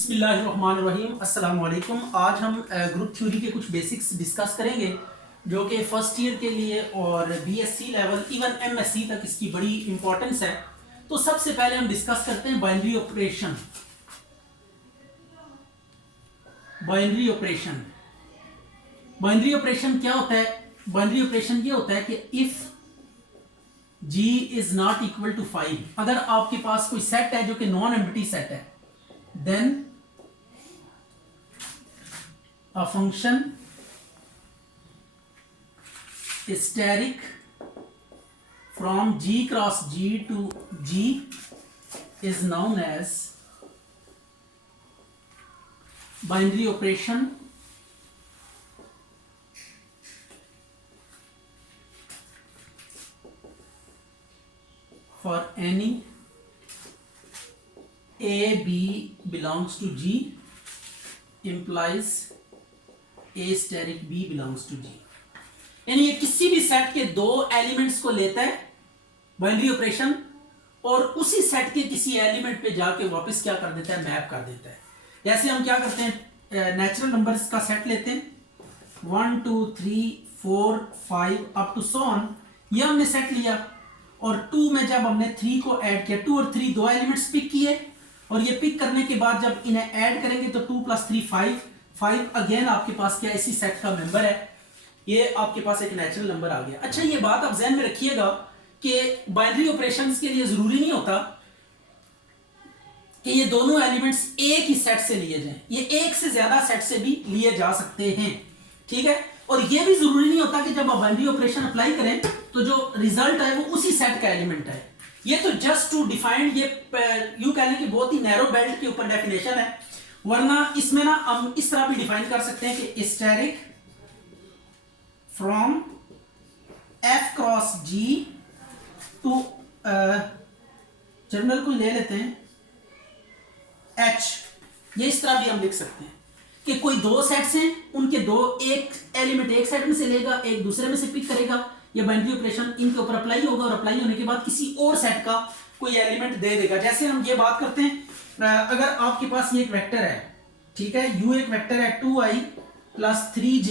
बिस्मिल्लाहिर्रहमानिर्रहीम। अस्सलाम वालेकुम। आज हम ग्रुप थ्योरी के कुछ बेसिक्स डिस्कस करेंगे जो कि फ़र्स्ट ईयर के लिए और बीएससी लेवल इवन एमएससी तक इसकी बड़ी इंपॉर्टेंस है। तो सबसे पहले हम डिस्कस करते हैं binary operation. Binary operation binary operation क्या होता है? बाइनरी ऑपरेशन ये होता है कि if g is not equal to 5, अगर आपके पास कोई सेट है जो कि नॉन एम्प्टी सेट है, then a function steric from G cross G to G is known as binary operation for any A B belongs to G implies A steric B belongs to G। यानी ये किसी भी set के दो elements को लेता है binary operation और उसी सेट के किसी एलिमेंट पे जाके वापस क्या कर देता है, मैप कर देता है। जैसे हम क्या करते हैं, नेचुरल नंबर्स का सेट लेते हैं 1 2 3 4 5 अप टू सो ऑन, ये हमने सेट लिया और 2 में जब हमने 3 को ऐड किया, 2 और 3 दो एलिमेंट्स पिक किए और ये पिक करने के बाद जब इन्हें ऐड करेंगे तो 2 + 3 5 अगेन आपके पास क्या इसी सेट का मेंबर है, ये आपके पास एक नेचुरल नंबर आ गया। अच्छा, ये बात आप ध्यान में रखिएगा कि बाइनरी ऑपरेशंस के लिए जरूरी नहीं होता कि ये दोनों एलिमेंट्स एक ही सेट से लिए जाएं, ये एक से ज्यादा सेट से भी लिए जा सकते हैं, ठीक है। और ये भी जरूरी नहीं होता कि जब आप बाइनरी ऑपरेशन अप्लाई करें तो जो रिजल्ट है वो उसी सेट का एलिमेंट है। ये तो जस्ट टू डिफाइंड, ये यू कह लें कि बहुत ही नैरो बेल्ट के ऊपर डेफिनेशन है, वरना इसमें ना हम इस तरह भी डिफाइन कर सकते हैं कि asterisk from F cross G to general को ले लेते हैं H, ये इस तरह भी हम लिख सकते हैं कि कोई दो सेट्स हैं, उनके दो एक एलिमेंट एक सेट में से लेगा, एक दूसरे में से पिक करेगा, ये बाइनरी ऑपरेशन इनके ऊपर अप्लाई होगा और अप्लाई होने के बाद किसी और सेट का कोई एलिमेंट दे देगा। जैसे हम ये बात करते हैं, अगर आपके पास ये एक वेक्टर है, ठीक है, u एक वेक्टर है 2i + 3j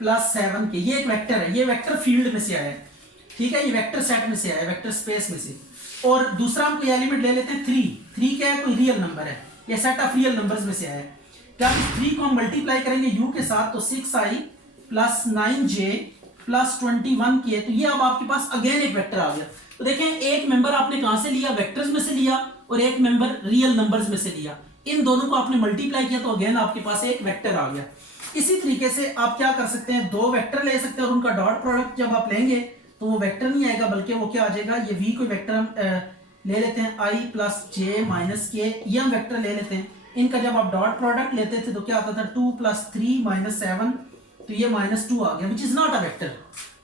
+ 7k, ये एक वेक्टर है, ये वेक्टर फील्ड में से आया है, ठीक है, ये वेक्टर सेट में से आया है, वेक्टर स्पेस में से। और दूसरा हम कोई एलिमेंट ले लेते हैं 3 क्या है, कोई रियल नंबर है, ये सेट ऑफ रियल नंबर्स में से आया है। जब 3 को हम मल्टीप्लाई करेंगे u के साथ तो 6i + 9j + 21k, तो ये अब आपके पास अगेन एक वेक्टर आ गया। तो देखें, एक मेंबर आपने कहां से लिया, वेक्टर्स में से लिया, और एक मेंबर रियल नंबर्स में से लिया, इन दोनों को आपने मल्टीप्लाई किया तो अगेन आपके पास एक वेक्टर आ गया। इसी तरीके से आप क्या कर सकते हैं, दो वेक्टर ले सकते हैं और उनका डॉट प्रोडक्ट जब आप लेंगे तो वो वेक्टर नहीं आएगा, बल्कि वो क्या आ जाएगा, ये v कोई वेक्टर हम ले लेते हैं i + j - k, ये हम वेक्टर ले लेते हैं, इनका जब आप डॉट प्रोडक्ट लेते थे तो क्या आता था 2 + 3 - 7, तो ये -2 आ गया, which is not a vector.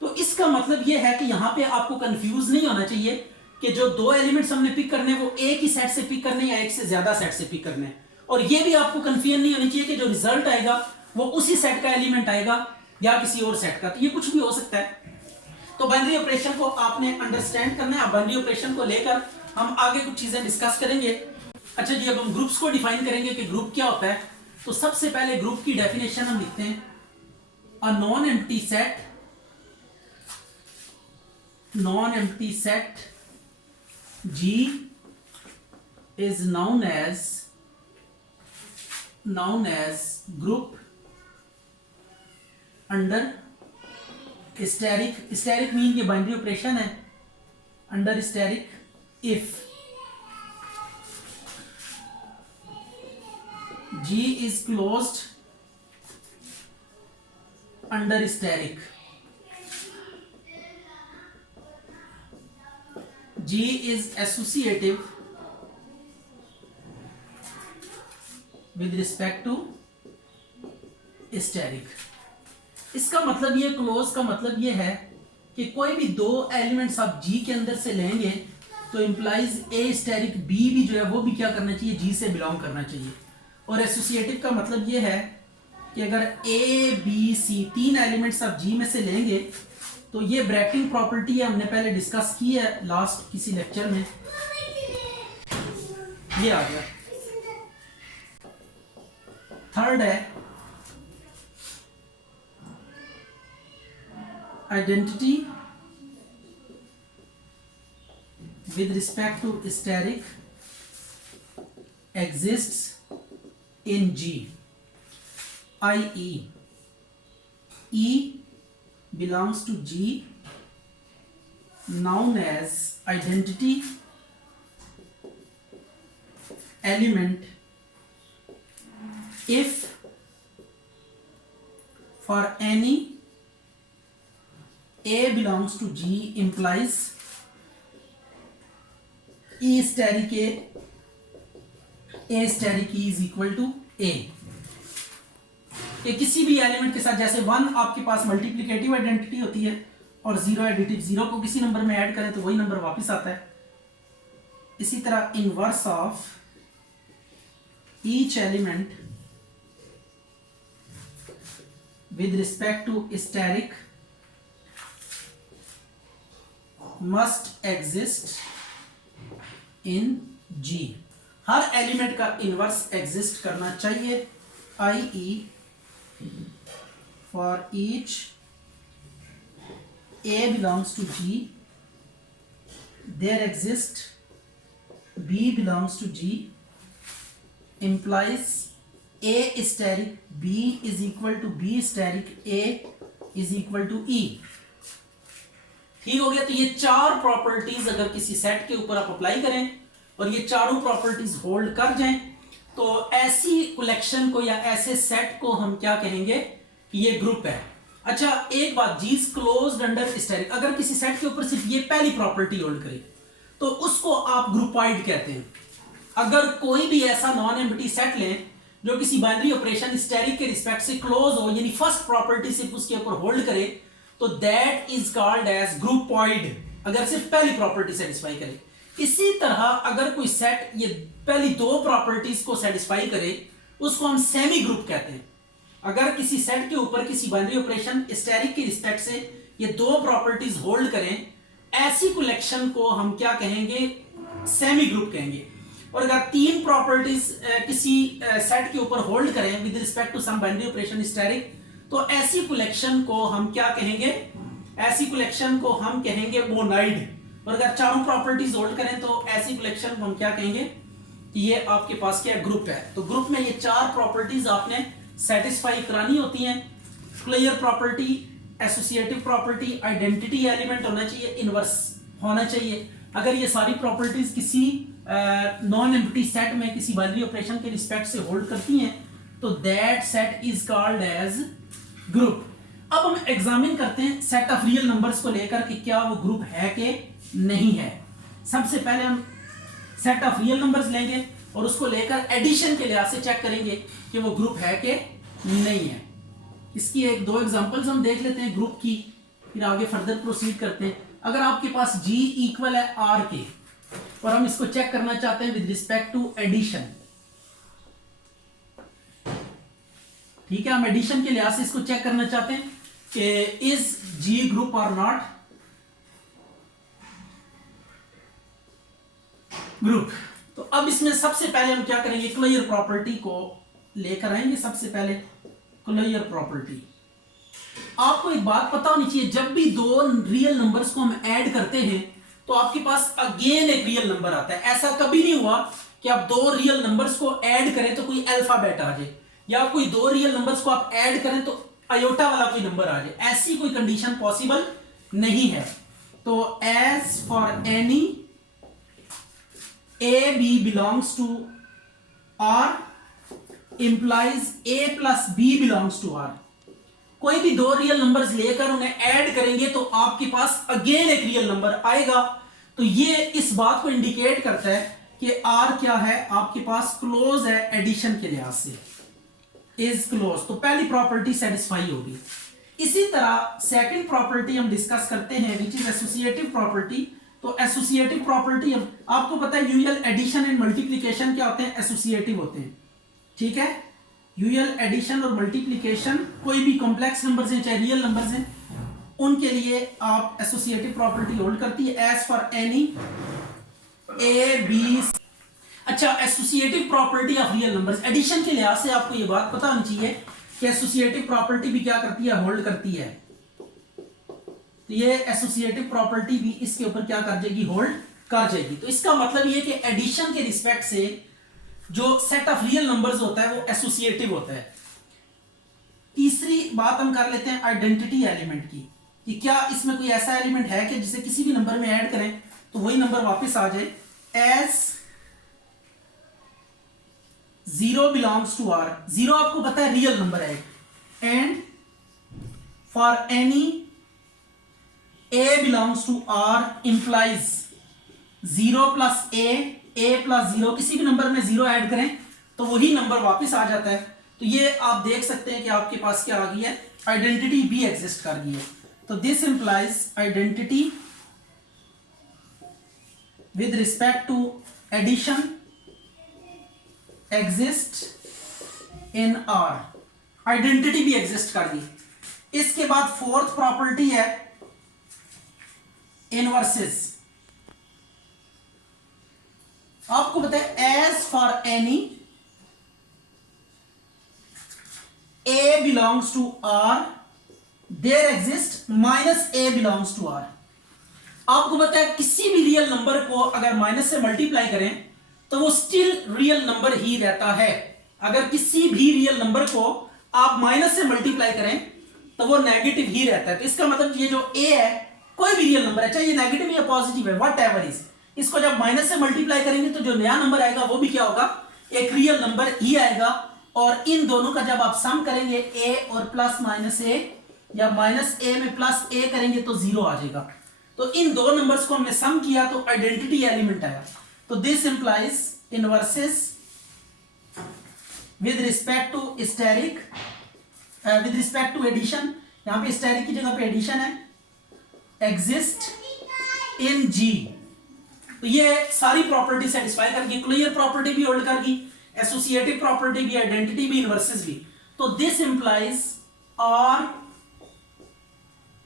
तो इसका मतलब ये है कि यहाँ पे आपको कंफ्यूज नहीं होना चाहिए कि जो दो एलिमेंट्स हमने पिक करने वो एक ही सेट से पिक करने या एक से ज्यादा सेट से पिक करने, और ये भी आपको कंफ्यूजन नहीं होनी चाहिए कि जो रिजल्ट आएगा वो उसी सेट का एलिमेंट आएगा या किसी और सेट का, तो ये कुछ भी हो सकता है। तो बाइनरी ऑपरेशन को आपने अंडरस्टैंड करना है। बाइनरी ऑपरेशन को लेकर हम आगे कुछ चीजें डिस्कस करेंगे। अच्छा जी, अब हम ग्रुप्स को डिफाइन करेंगे कि ग्रुप क्या होता है। तो सबसे पहले ग्रुप की डेफिनेशन हम लिखते हैं, a non empty set G is known as group under steric mean ये बाइनरी ऑपरेशन है, under steric if G is closed under steric, G is associative with respect to steric। इसका मतलब ये, close का मतलब ये है कि कोई भी दो एलिमेंट्स आप G के अंदर से लेंगे तो इंप्लाइज A स्टेरिक B भी जो है वो भी क्या करना चाहिए, G से बिलोंग करना चाहिए। और एसोसिएटिव का मतलब ये है कि अगर ए बी सी तीन एलिमेंट्स आप जी में से लेंगे तो ये ब्रैकेटिंग प्रॉपर्टी है, हमने पहले डिस्कस की है लास्ट किसी लेक्चर में, ये आ गया। थर्ड है identity with respect to steric exists in G, i.e. E belongs to G, known as identity element if for any A belongs to G implies E steric A steric E is equal to A। कि किसी भी element के साथ, जैसे 1 आपके पास multiplicative identity होती है और 0 एडिटिव, 0 को किसी नंबर में ऐड करें तो वही नंबर वापस आता है। इसी तरह inverse of each element with respect to asterisk must exist in G। हर एलिमेंट का इनवर्स एग्जिस्ट करना चाहिए, i.e. for each A belongs to G, there exists B belongs to G implies A steric B is equal to B steric A is equal to E। ठीक हो गया। तो ये 4 properties अगर किसी सेट के ऊपर आप अप्लाई करें और ये चारों प्रॉपर्टीज होल्ड कर जाएं तो ऐसी कलेक्शन को या ऐसे सेट को हम क्या कहेंगे कि ये ग्रुप है। अच्छा, एक बात, जी इज क्लोज्ड अंडर स्टेरिक, अगर किसी सेट के ऊपर सिर्फ ये पहली प्रॉपर्टी होल्ड करे तो उसको आप ग्रुपॉइड कहते हैं। अगर कोई भी ऐसा नॉन एम्प्टी सेट लें जो किसी बाइनरी ऑपरेशन स्टेरिक के रिस्पेक्ट से क्लोज हो, यानी फर्स्ट प्रॉपर्टी सिर्फ उसके ऊपर होल्ड करे, तो दैट इज कॉल्ड एज ग्रुपॉइड, अगर सिर्फ पहली प्रॉपर्टी सेटिस्फाई करे। इसी तरह अगर कोई सेट ये पहली 2 प्रॉपर्टीज को सेटिस्फाई करे उसको हम सेमी ग्रुप कहते हैं। अगर किसी सेट के ऊपर किसी बाइनरी ऑपरेशन स्टेरिक के रिस्पेक्ट से ये 2 प्रॉपर्टीज होल्ड करें, ऐसी कलेक्शन को हम क्या कहेंगे, सेमी ग्रुप कहेंगे। और अगर 3 प्रॉपर्टीज किसी सेट के ऊपर होल्ड करें with respect to some binary operation asterisk, तो ऐसी कलेक्शन को हम क्या कहेंगे, ऐसी कलेक्शन को हम कहेंगे मोनाइड। और अगर चारों प्रॉपर्टीज होल्ड करें तो ऐसी कलेक्शन को हम क्या कहेंगे कि ये आपके पास क्या ग्रुप है। तो ग्रुप में ये 4 प्रॉपर्टीज आपने सेटिस्फाई करानी होती हैं। Clear property, associative property, identity element होना चाहिए, इनवर्स होना चाहिए। अगर ये सारी प्रॉपर्टीज किसी नॉन एम्प्टी सेट में किसी बाइनरी ऑपरेशन के रिस्पेक्ट से होल्ड करती हैं तो that set is called age group. अब हम एग्जामिन करते हैं सेट ऑफ रियल नंबर्स को लेकर कि क्या वो ग्रुप है कि नहीं है। सबसे पहले हम सेट ऑफ रियल नंबर्स लेंगे और उसको लेकर एडिशन के लिहाज से चेक करेंगे कि वो ग्रुप है कि नहीं है। इसकी 1-2 एग्जांपल्स हम देख लेते हैं ग्रुप की, फिर आगे फर्दर प्रोसीड करते हैं। अगर आपके पास G इक्वल है R के और हम इसको चेक करना चाहते हैं विद रिस्पेक्ट टू एडिशन, ठीक है, हम एडिशन के लिहाज से इसको चेक करना चाहते हैं कि इज G ग्रुप और नॉट ग्रुप। तो अब इसमें सबसे पहले हम क्या करेंगे, क्लियर प्रॉपर्टी को लेकर आएंगे। सबसे पहले क्लियर प्रॉपर्टी, आपको एक बात पता होनी चाहिए, जब भी 2 रियल नंबर्स को हम ऐड करते हैं तो आपके पास अगेन एक रियल नंबर आता है। ऐसा कभी नहीं हुआ कि आप 2 रियल नंबर्स को ऐड करें तो कोई अल्फाबेट आ जाए, या कोई 2 रियल नंबर्स को आप ऐड करें तो अयोटा वाला कोई नंबर आ जाए। ऐसी कोई कंडीशन पॉसिबल नहीं है। तो as for any A B belongs to R implies A plus B belongs to R। कोई भी 2 रियल नंबर्स लेकर उन्हें ऐड करेंगे तो आपके पास अगेन एक रियल नंबर आएगा। तो ये इस बात को इंडिकेट करता है कि R क्या है, आपके पास क्लोज है एडिशन के लिहाज से, इज क्लोज। तो पहली प्रॉपर्टी सेटिस्फाई होगी। इसी तरह सेकंड प्रॉपर्टी हम डिस्कस करते हैं विच इज एसोसिएटिव प्रॉपर्टी। तो एसोसिएटिव प्रॉपर्टी, हम आपको पता है यूजुअल एडिशन एंड मल्टीप्लिकेशन क्या होते हैं, एसोसिएटिव होते हैं, ठीक है। यूजुअल एडिशन और मल्टीप्लिकेशन कोई भी कॉम्प्लेक्स नंबर्स हैं चाहे रियल नंबर्स हैं, उनके लिए आप एसोसिएटिव प्रॉपर्टी होल्ड करती है। As for any A B। अच्छा, associative property of real numbers, addition के लिहाज से आपको ये बात पता होनी चाहिए कि एसोसिएटिव प्रॉपर्टी भी क्या करती है, होल्ड करती है। तो ये एसोसिएटिव प्रॉपर्टी भी इसके ऊपर क्या कर जाएगी, होल्ड कर जाएगी। तो इसका मतलब ये कि एडिशन के रिस्पेक्ट से जो सेट ऑफ रियल नंबर्स होता है वो एसोसिएटिव होता है। तीसरी बात हम कर लेते हैं आइडेंटिटी एलिमेंट की, कि क्या इसमें कोई ऐसा एलिमेंट है कि जिसे किसी भी नंबर में ऐड करें तो वही नंबर वापस आ जाए। एज 0 बिलोंग्स टू आर, 0 आपको पता है रियल नंबर है, and for any a belongs to r implies 0 plus a plus 0, किसी भी नंबर में 0 ऐड करें तो वही नंबर वापस आ जाता है। तो ये आप देख सकते हैं कि आपके पास क्या आ गई है, आइडेंटिटी भी एग्जिस्ट कर गई है। तो this implies identity with respect to addition exist in R, identity भी एग्जिस्ट कर गई। इसके बाद फोर्थ प्रॉपर्टी है इनवर्सेस। आपको पता है as for any a belongs to r there exists minus a belongs to r। आपको पता है किसी भी रियल नंबर को अगर माइनस से मल्टीप्लाई करें तो वो स्टिल रियल नंबर ही रहता है। अगर किसी भी रियल नंबर को आप माइनस से मल्टीप्लाई करें तो वो नेगेटिव ही रहता है। तो इसका मतलब ये जो a है, कोई भी रियल नंबर है, चाहे ये नेगेटिव या पॉजिटिव है, वट एवर इज, इसको जब माइनस से मल्टीप्लाई करेंगे तो जो नया नंबर आएगा वो भी क्या होगा, एक रियल नंबर ही आएगा। और इन दोनों का जब आप सम करेंगे a और प्लस माइनस a या माइनस a में प्लस a करेंगे तो 0 आ जाएगा। तो इन दो नंबर्स को हमने सम किया तो आइडेंटिटी एलिमेंट आया। तो this implies inverses with respect to steric, with respect to addition, यहां पे स्टेरिक की जगह पे एडिशन है, एग्जिस्ट इन G। तो ये सारी प्रॉपर्टी सेटिस्फाई करगी, क्लियर प्रॉपर्टी भी होल्ड करगी, एसोसिएटिव प्रॉपर्टी भी, आइडेंटिटी भी, इनवर्सेस भी। तो this implies R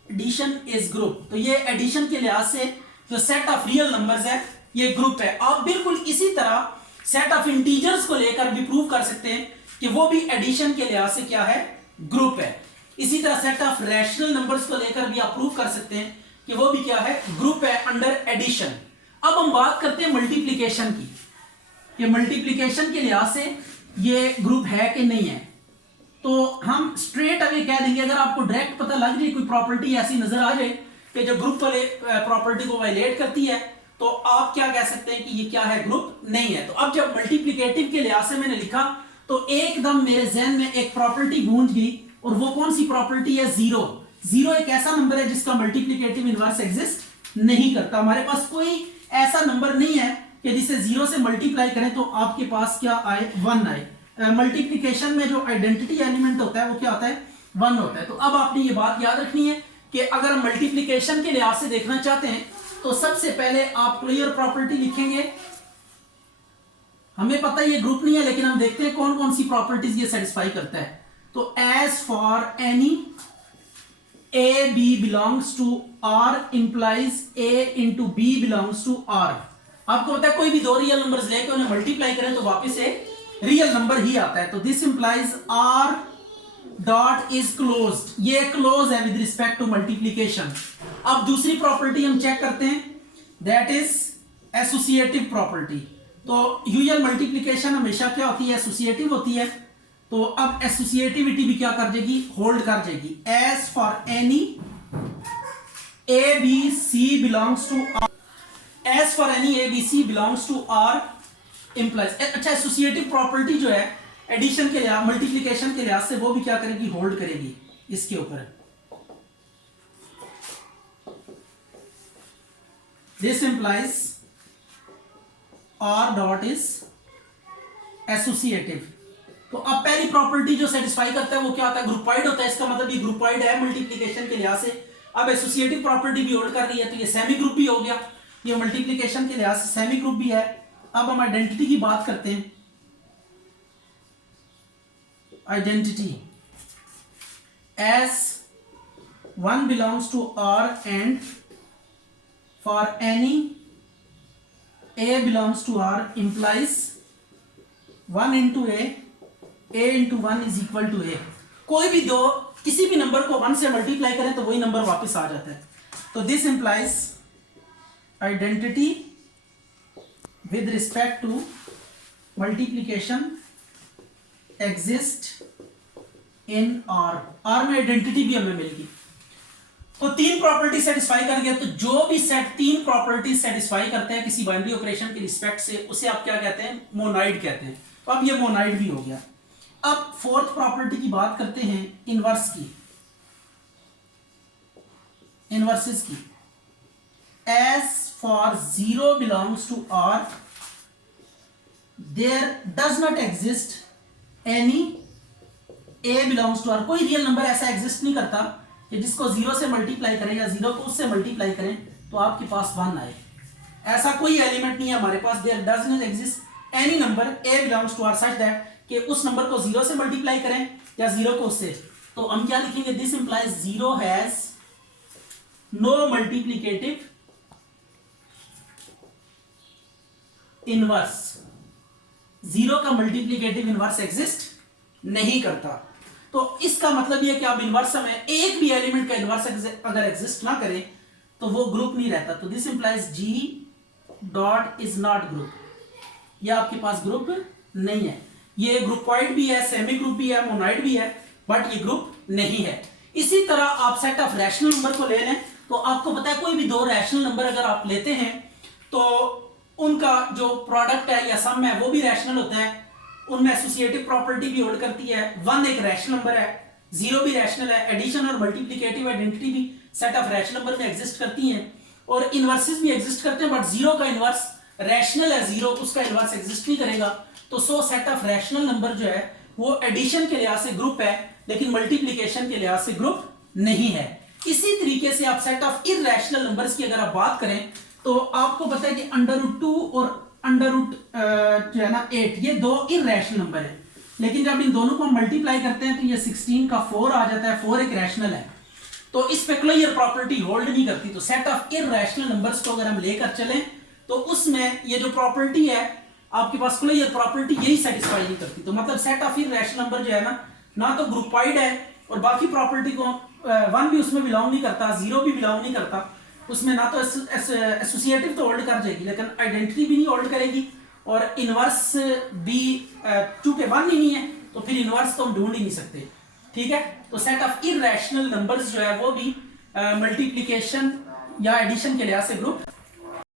addition is group. तो ये एडिशन के लिहाज से जो सेट ऑफ रियल नंबर्स है ये ग्रुप है। आप बिल्कुल इसी तरह सेट ऑफ इंटीजर्स को लेकर भी प्रूव कर सकते हैं कि वो भी एडिशन के लिहाज से क्या है, ग्रुप है। इसी तरह सेट ऑफ रैशनल नंबर्स को लेकर भी आप प्रूव कर सकते हैं कि वो भी क्या है, ग्रुप है अंडर एडिशन। अब हम बात करते हैं मल्टीप्लीकेशन की, कि मल्टीप्लिकेशन के लिहाज से ये ग्रुप है कि नहीं है। तो हम स्ट्रेट अवे कह देंगे, अगर आपको डायरेक्ट पता लग जाए कोई प्रॉपर्टी ऐसी नजर आ जाए कि जो ग्रुप वाले प्रॉपर्टी को वायलेट करती है, तो आप क्या कह सकते हैं कि ये क्या है, ग्रुप नहीं है। तो अब जब मल्टीप्लिकेटिव के लिहाज से मैंने लिखा तो एकदम मेरे जहन में एक प्रॉपर्टी गूंज गई, और वो कौन सी प्रॉपर्टी है, 0। 0 एक ऐसा नंबर है जिसका मल्टीप्लिकेटिव इनवर्स एग्जिस्ट नहीं करता। हमारे पास कोई ऐसा नंबर नहीं है कि जिसे 0 से मल्टीप्लाई करें तो आपके पास क्या आए, 1 आए। मल्टीप्लिकेशन में जो आइडेंटिटी एलिमेंट होता है वो क्या होता है, 1 होता है। तो अब आपने ये बात याद रखनी है कि अगर हम मल्टीप्लिकेशन के लिहाज से देखना चाहते हैं तो सबसे पहले आप क्लियर प्रॉपर्टी लिखेंगे। हमें पता है ये ग्रुप नहीं है, लेकिन हम देखते हैं कौन कौन सी प्रॉपर्टीज ये सेटिस्फाई करता है। तो as for any a b belongs to r implies a into b belongs to r। आपको पता है कोई भी दो रियल नंबर्स लेके उन्हें मल्टीप्लाई करें तो वापस से रियल नंबर ही आता है। तो this implies r dot is closed, ये क्लोज है विद रिस्पेक्ट टू मल्टीप्लिकेशन। अब दूसरी प्रॉपर्टी हम चेक करते हैं, दैट इज एसोसिएटिव प्रॉपर्टी। तो यूजुअल मल्टीप्लिकेशन हमेशा क्या होती है, एसोसिएटिव होती है। तो अब एसोसिएटिविटी भी क्या कर जाएगी, होल्ड कर जाएगी। As for any A B C belongs to R, as for any A B C belongs to R implies. अच्छा, एसोसिएटिव प्रॉपर्टी जो है एडिशन के लिहाज, मल्टीप्लिकेशन के लिहाज से वो भी क्या करेगी, होल्ड करेगी इसके ऊपर। This implies R dot is associative. तो अब पहली प्रॉपर्टी जो सेटिस्फाई करता है वो क्या होता है, ग्रुपाइड होता है। इसका मतलब ये ग्रुपाइड है मल्टीप्लिकेशन के लिहाज से। अब एसोसिएटिव प्रॉपर्टी भी होल्ड कर रही है तो ये सेमी ग्रुप भी हो गया, ये मल्टीप्लिकेशन के लिहाज से सेमी ग्रुप भी है। अब हम आइडेंटिटी की बात करते हैं। Identity as 1 belongs to R and for any A belongs to R implies 1 into A into 1 is equal to A। कोई भी दो किसी भी नंबर को 1 से मल्टीप्लाई करें तो वही नंबर वापस आ जाता है। तो this implies identity with respect to multiplication exist in R। R में आइडेंटिटी भी हमें मिलेगी। तो तीन प्रॉपर्टी सेटिस्फाई कर गया। तो जो भी सेट तीन प्रॉपर्टी सेटिस्फाई करते हैं किसी बाइनरी ऑपरेशन के रिस्पेक्ट से, उसे आप क्या कहते हैं? मोनाइड कहते हैं। तो अब ये मोनाइड भी हो गया। अब फोर्थ प्रॉपर्टी की बात करते हैं इनवर्स की, इनवर्सेस की। As for 0 belongs to R there does not exist any A belongs to R। कोई रियल नंबर ऐसा एग्जिस्ट नहीं करता कि जिसको 0 से मल्टीप्लाई करें या 0 को उससे मल्टीप्लाई करें तो आपके पास 1 आए। ऐसा कोई एलिमेंट नहीं है हमारे पास। There does not exist any number A belongs to R such that कि उस नंबर को 0 से मल्टीप्लाई करें या 0 को उससे। तो हम क्या लिखेंगे? This implies 0 has no multiplicative inverse. 0 का मल्टीप्लिकेटिव इनवर्स एग्जिस्ट नहीं करता। तो इसका मतलब यह कि अब इनवर्स में एक भी एलिमेंट का इनवर्स अगर एग्जिस्ट ना करे तो वो ग्रुप नहीं रहता। तो this implies G dot is not group. यह आपके पास ग्रुप नहीं है। ये ग्रुपॉइड भी है, सेमी ग्रुप भी है, मोनाइड भी है, बट ये ग्रुप नहीं है। इसी तरह आप सेट ऑफ रैशनल नंबर को ले लें तो आपको पता है कोई भी दो रैशनल नंबर अगर आप लेते हैं तो उनका जो प्रोडक्ट है या सम है वो भी रैशनल होता है। उनमें एसोसिएटिव प्रॉपर्टी भी होल्ड करती है। 1 एक रैशनल नंबर है, 0 भी रैशनल है। एडिशन और मल्टीप्लिकेटिव आइडेंटिटी भी सेट ऑफ रैशनल नंबर में एग्जिस्ट करती हैं और इनवर्सेस भी एग्जिस्ट करते हैं। बट 0 का इनवर्स रैशनल है, 0 उसका इनवर्स एग्जिस्ट नहीं करेगा। तो सेट ऑफ रैशनल नंबर जो है वो एडिशन के लिहाज से ग्रुप है लेकिन मल्टीप्लिकेशन के लिहाज से ग्रुप नहीं है। इसी तरीके से आप सेट ऑफ इरैशनल नंबर्स की अगर आप बात करें तो आपको पता है कि √2 और √जो है ना 8 ये दो इरैशनल नंबर है। लेकिन जब इन दोनों को हम मल्टीप्लाई करते हैं तो ये 16 का 4 आ जाता है। 4 एक रैशनल है तो इस पे क्लोजर प्रॉपर्टी होल्ड नहीं करती। तो सेट ऑफ इरैशनल नंबर्स को अगर हम लेकर चलें तो उसमें ये जो प्रॉपर्टी है आपके पास क्लोजर प्रॉपर्टी यही सेटिस्फाई नहीं करती। तो मतलब सेट ऑफ इरैशनल नंबर जो है ना तो ग्रुपॉइड है और बाकी प्रॉपर्टी को 1 भी उसमें बिलोंग नहीं करता, 0 भी बिलोंग नहीं करता। उसमें ना तो एसोसिएटिव तो होल्ड कर जाएगी लेकिन आइडेंटिटी भी नहीं होल्ड करेगी और इनवर्स भी चूंकि 1 ही नहीं है तो फिर इनवर्स तो हम ढूंढ ही नहीं सकते। ठीक है। तो सेट ऑफ इरैशनल नंबर्स जो है वो भी मल्टीप्लिकेशन या एडिशन के लिहाज से ग्रुप